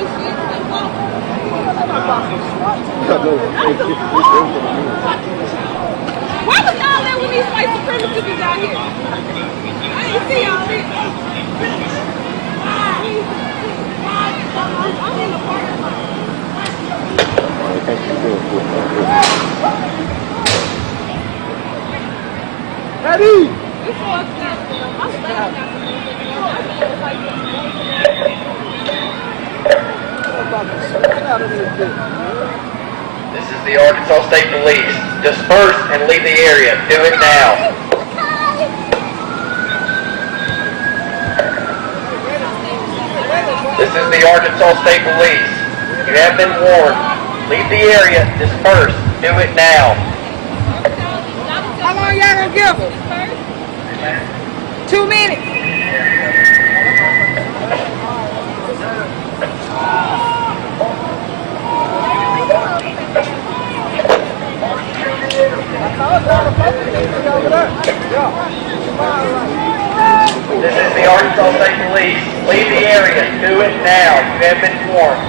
Why was y'all there when these white supremacists was out here? I ain't see y'all there. I'm in the parking lot. Eddie! This was This is the Arkansas State Police. Disperse and leave the area. Do it now. This is the Arkansas State Police. You have been warned. Leave the area. Disperse. Do it now. How long y'all gonna give us? 2 minutes. This is the Arkansas State Police. Leave the area. Do it now. You have been warned.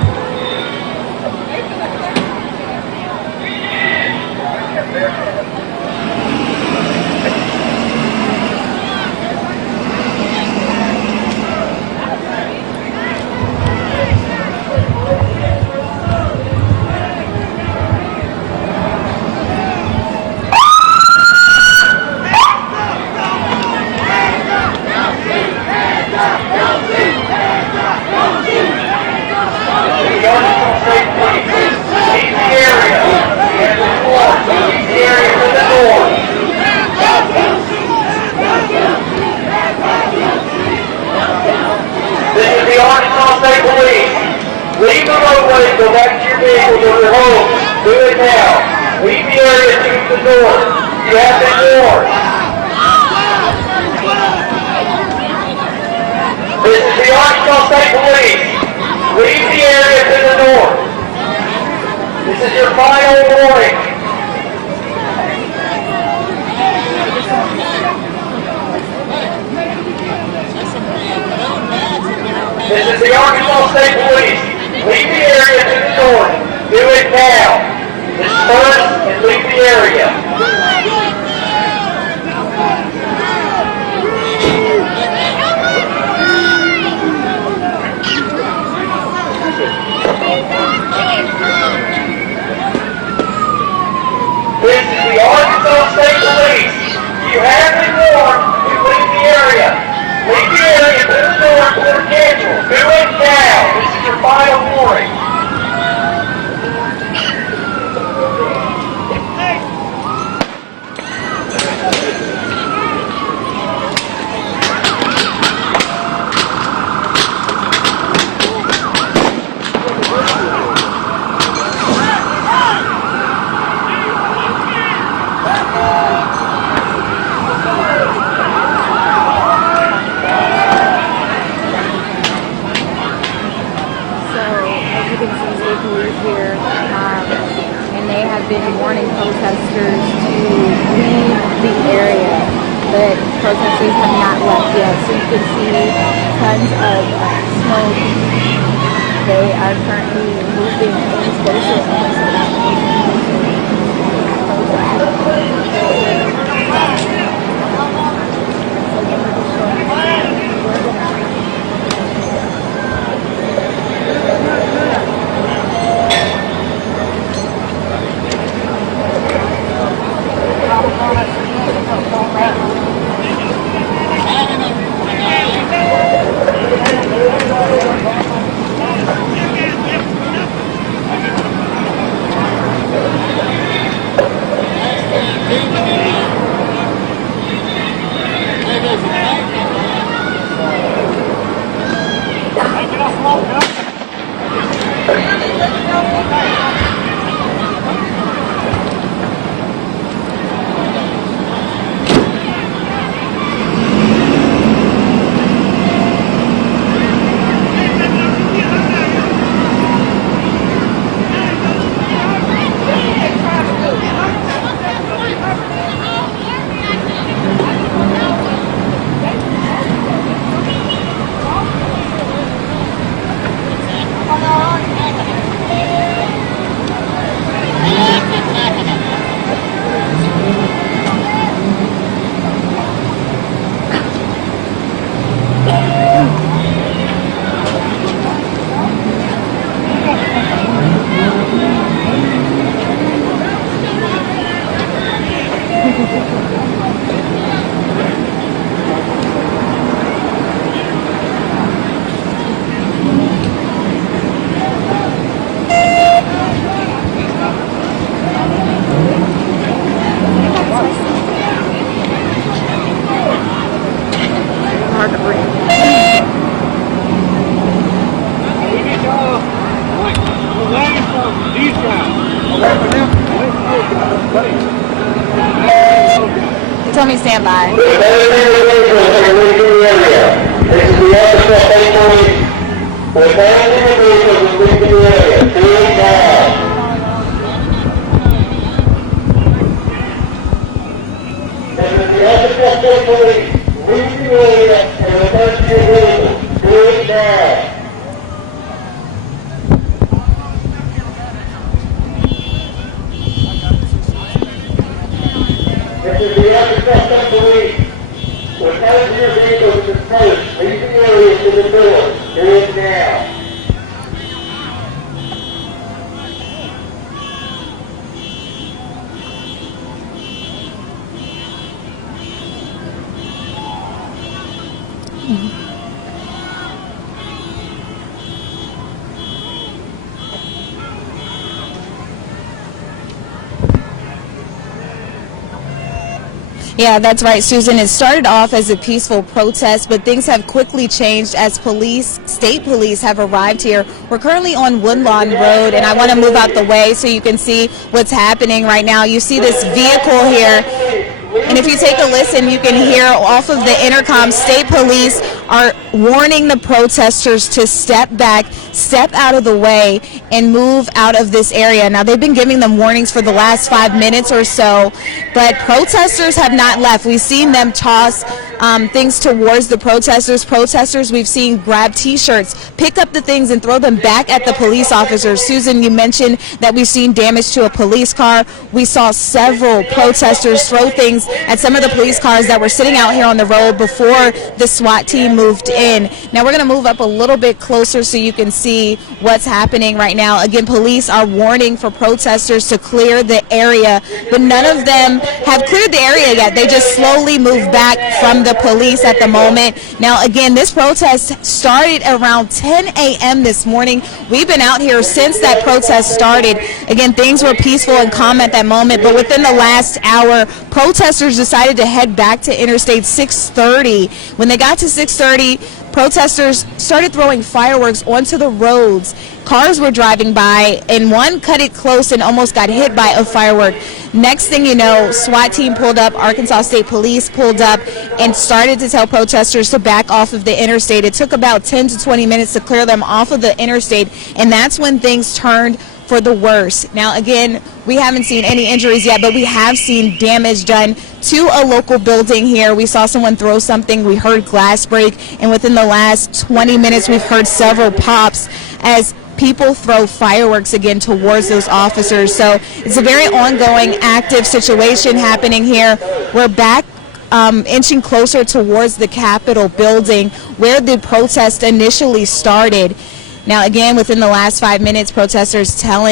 Leave the roadway, go back to your vehicles or your homes. Do it now. Leave the area to the north. You have been warned. This is the Arkansas State Police. Leave the area to the north. This is your final warning. This is the Arkansas State Police. Leave the area to the north. Do it now. Disperse and leave the area. This is the Arkansas State Police. You have been warned to leave the area. Leave the area to the north or cancel. Do it now. This is your final warning. Been warning protesters to leave the area, but protesters have not left yet. So you can see tons of smoke. They are currently moving closer and Hello. told me stand by. There's other individuals that are leaving the area. This is the Arkansas State Police. There's other individuals that are leaving the area. Do it now. This is the Arkansas State Police. Leave the area and return to your vehicles. Do it now. This is the Arkansas State Police. Return to your vehicles at this post. Leave the area to the door. Do it now. Yeah, that's right, Susan. It started off as a peaceful protest, but things have quickly changed as state police have arrived here. We're currently on Woodlawn Road, and I want to move out the way so you can see what's happening right now. You see this vehicle here, and if you take a listen, you can hear off of the intercom, state police are warning the protesters to step back, step out of the way, and move out of this area. Now, they've been giving them warnings for the last 5 minutes or so, but protesters have not left. We've seen them toss things towards the protesters. Protesters we've seen grab T-shirts, pick up the things, and throw them back at the police officers. Susan, you mentioned that we've seen damage to a police car. We saw several protesters throw things at some of the police cars that were sitting out here on the road before the SWAT team moved in. Now we're going to move up a little bit closer so you can see what's happening right now. Again, police are warning for protesters to clear the area, but none of them have cleared the area yet. They just slowly move back from the police at the moment. Now again, this protest started around 10 a.m. this morning. We've been out here since that protest started. Again, things were peaceful and calm at that moment, but within the last hour, protesters decided to head back to Interstate 630. When they got to 630, protesters started throwing fireworks onto the roads. Cars were driving by, and one cut it close and almost got hit by a firework. Next thing you know, SWAT team pulled up, Arkansas State Police pulled up, and started to tell protesters to back off of the interstate. It took about 10 to 20 minutes to clear them off of the interstate, and that's when things turned for the worse. Now again, we haven't seen any injuries yet, but we have seen damage done to a local building here. We saw someone throw something, we heard glass break, and within the last 20 minutes we've heard several pops as people throw fireworks again towards those officers. So it's a very ongoing, active situation happening here. We're back inching closer towards the Capitol building where the protest initially started. Now again, within the last 5 minutes, protesters are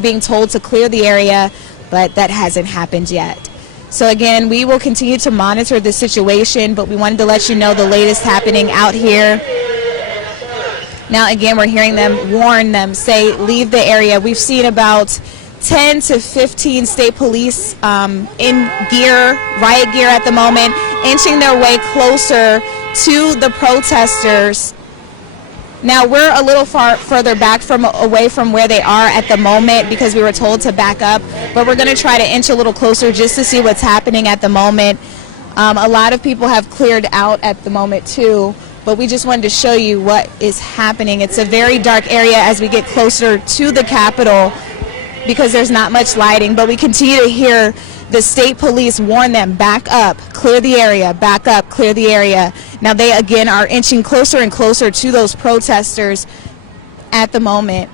being told to clear the area, but that hasn't happened yet. So again, we will continue to monitor the situation, but we wanted to let you know the latest happening out here. Now again, we're hearing them warn them, say leave the area. We've seen about 10 to 15 state police in gear, riot gear at the moment, inching their way closer to the protesters. Now we're a little further back away from where they are at the moment because we were told to back up, but we're going to try to inch a little closer just to see what's happening at the moment. A lot of people have cleared out at the moment too, but we just wanted to show you what is happening. It's a very dark area as we get closer to the Capitol because there's not much lighting, but we continue to hear the state police warn them, back up, clear the area, back up, clear the area. Now they again are inching closer and closer to those protesters at the moment.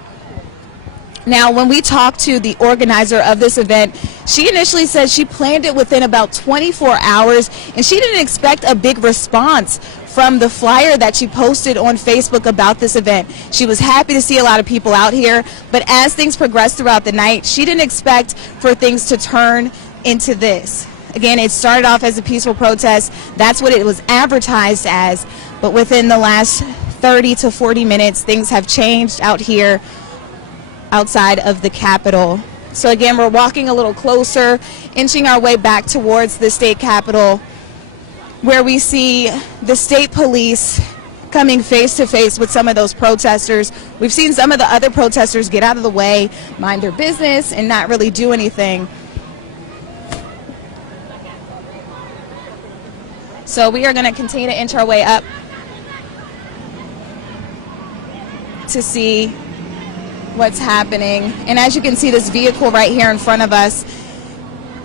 Now when we talked to the organizer of this event, she initially said she planned it within about 24 hours and she didn't expect a big response from the flyer that she posted on Facebook about this event. She was happy to see a lot of people out here, but as things progressed throughout the night, she didn't expect for things to turn into this. Again, it started off as a peaceful protest. That's what it was advertised as, but within the last 30 to 40 minutes, things have changed out here outside of the Capitol. So again, we're walking a little closer, inching our way back towards the state Capitol, where we see the state police coming face to face with some of those protesters. We've seen some of the other protesters get out of the way, mind their business, and not really do anything. So we are going to continue to inch our way up to see what's happening. And as you can see, this vehicle right here in front of us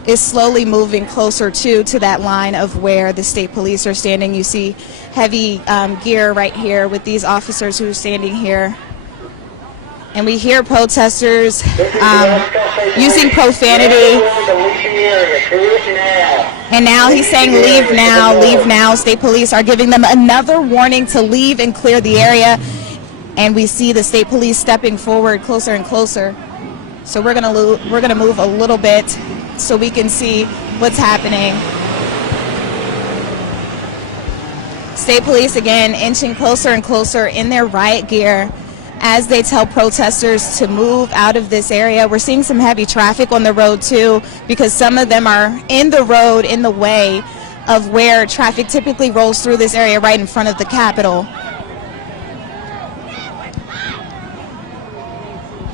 is slowly moving closer to that line of where the state police are standing. You see heavy gear right here with these officers who are standing here. And we hear protesters using profanity. And now he's saying, leave now, leave now. State police are giving them another warning to leave and clear the area. And we see the state police stepping forward closer and closer. So we're gonna move a little bit so we can see what's happening. State police again inching closer and closer in their riot gear as they tell protesters to move out of this area. We're seeing some heavy traffic on the road too, because some of them are in the road, in the way of where traffic typically rolls through this area right in front of the Capitol.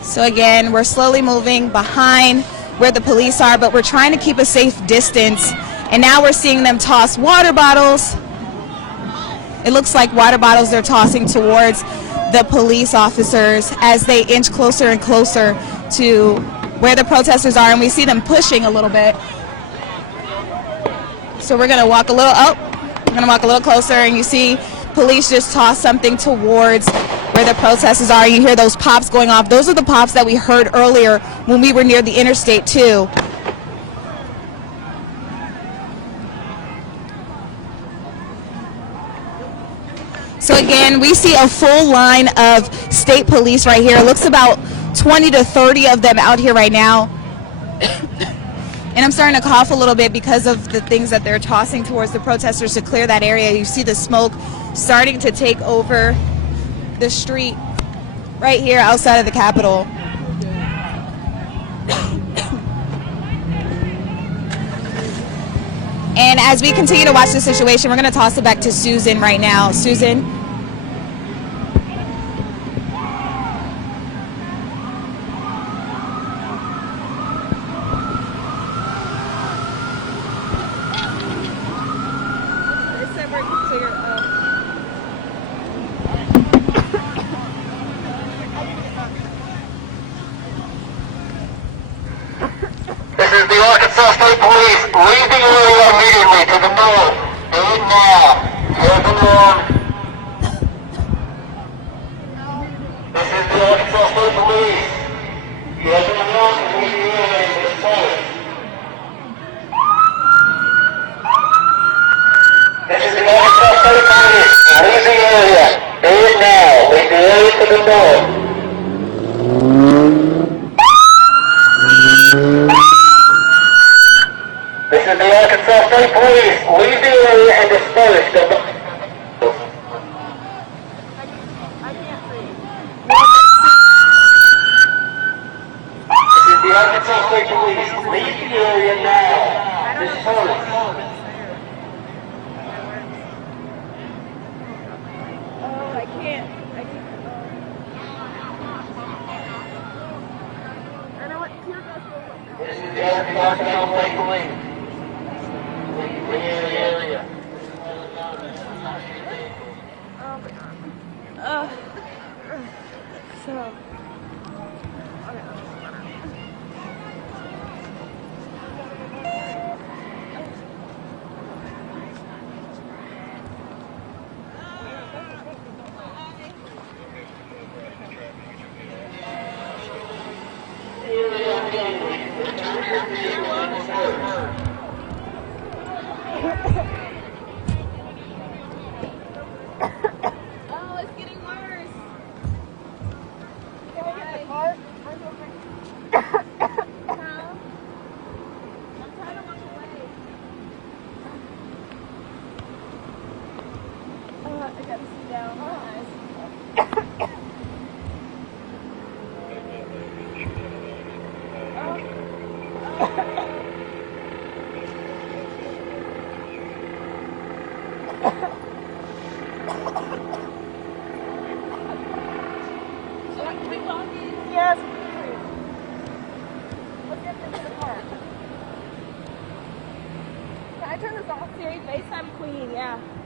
So again, we're slowly moving behind where the police are, but we're trying to keep a safe distance. And now we're seeing them toss water bottles. It looks like water bottles they're tossing towards the police officers as they inch closer and closer to where the protesters are, and we see them pushing a little bit. So we're gonna walk a little closer, and you see police just toss something towards where the protesters are. You hear those pops going off. Those are the pops that we heard earlier when we were near the interstate too. So again, we see a full line of state police right here. It looks about 20 to 30 of them out here right now. And I'm starting to cough a little bit because of the things that they're tossing towards the protesters to clear that area. You see the smoke starting to take over the street right here outside of the Capitol. And as we continue to watch the situation, we're going to toss it back to Susan right now. Susan? This is the Arkansas State Police. Leave the area immediately to the north. Leave now. Here's the norm. This is the Arkansas State Police. You have been warned to leave the area in this moment. This is the Arkansas State Police. Leave the area. Leave now. Leave the area to the north. This is the Arkansas State Police. Leave the area and disperse. This is the Arkansas State Police. Leave the area now. Disperse. Oh, I can't. I know what tear gas goes. This is the Arkansas State Police. Leave the area. Oh my god. So. Oh, it's getting worse. Siri, FaceTime Queen, yeah.